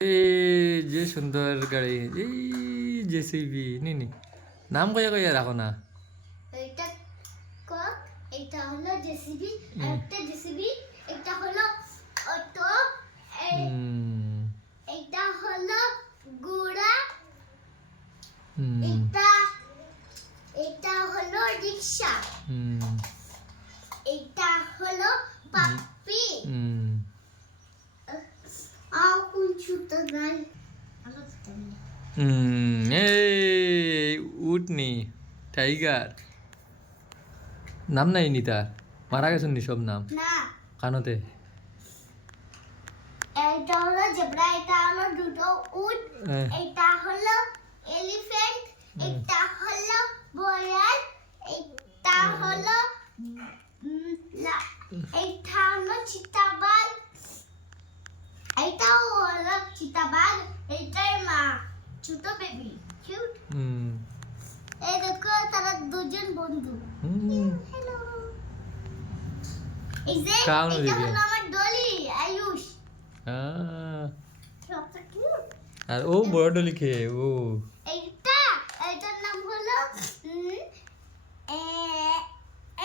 এই যে সুন্দর গাড়ি, এই জেসিবি নি নাম কইয়া কইয়া রাখো না। এটা কক, এটা হলো জেসিবি, একটা জেসিবি, এটা হলো অটো, এটা হলো ঘোড়া, এটা এটা হলো রিকশা, এটা হলো পাপ্পি, আর কোন ছুটো গাই এই উটনি, টাইগার নাম নাই নি তার, মারা গেছেন নি সব নাম না। কানতে। এটা হলো জেব্রা, এটা হলো দুটো উট, এটা হলো এলিফ্যান্ট, এটা হলো বয়াল, এটা হলো এটা হলো চিতাবাঘ, এটা হলো চিতাবাঘ, এটার মা ছোট বেবি কিউট। এই দেখো তারা দুজন বন্ধু। হ্যালো, এই যে এটা হলো আমার ডলি আয়ুষ। আর ও বড় ডলি খেয়ে ও এটার নাম হলো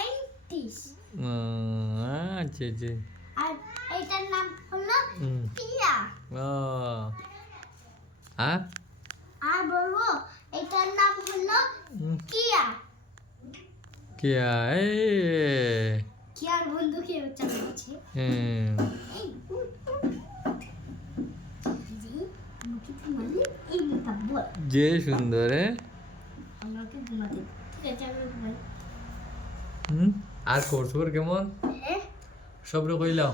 এন্টিস। আচ্ছা আচ্ছা। আর এটার নাম হলো পিয়া। আর বলবো এটার নাম হলো কিয়া। কিয়া কিয়ার বন্ধু কে চালাচ্ছে। যে সুন্দর আর খবর কেমন সব রে কইলাম।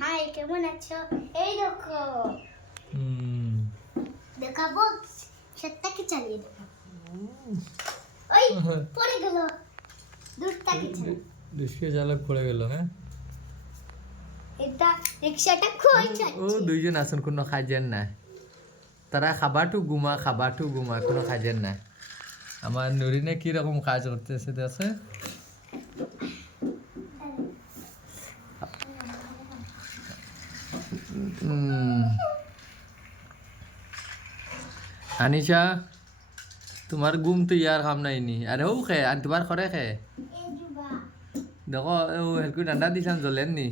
হাই, কেমন আছো? এই দেখো দেখাবো, সেটাকে চালিয়ে দেখাবো। ওই পড়ে গেল, দুধটাকে চালিয়ে দুষ্কে চালক পড়ে গেল। হ্যাঁ, এটা রিকশাটা কই যাচ্ছে? ও দুইজন আছেন, কোনো খাইছেন না, তারা খাবারটু ঘুমা কোনো খাইছেন না। আমার নুরিনে কি রকম কাজ করতেছে দেখছে। আনিশা, তোমার ঘুম তো ইয়ার কাম নাই নি, আরে ও খে আর তোমার করে খে দেখো ও হেলকু ডান্ডা দিছাম জ্বলেন নি।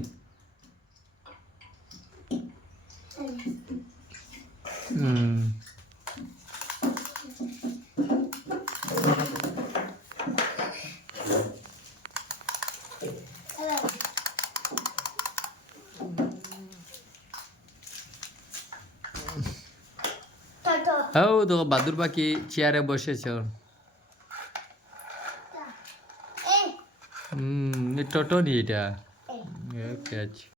ও তো বাদুর পাখি চেয়ারে বসেছ। টোটো নি এটা।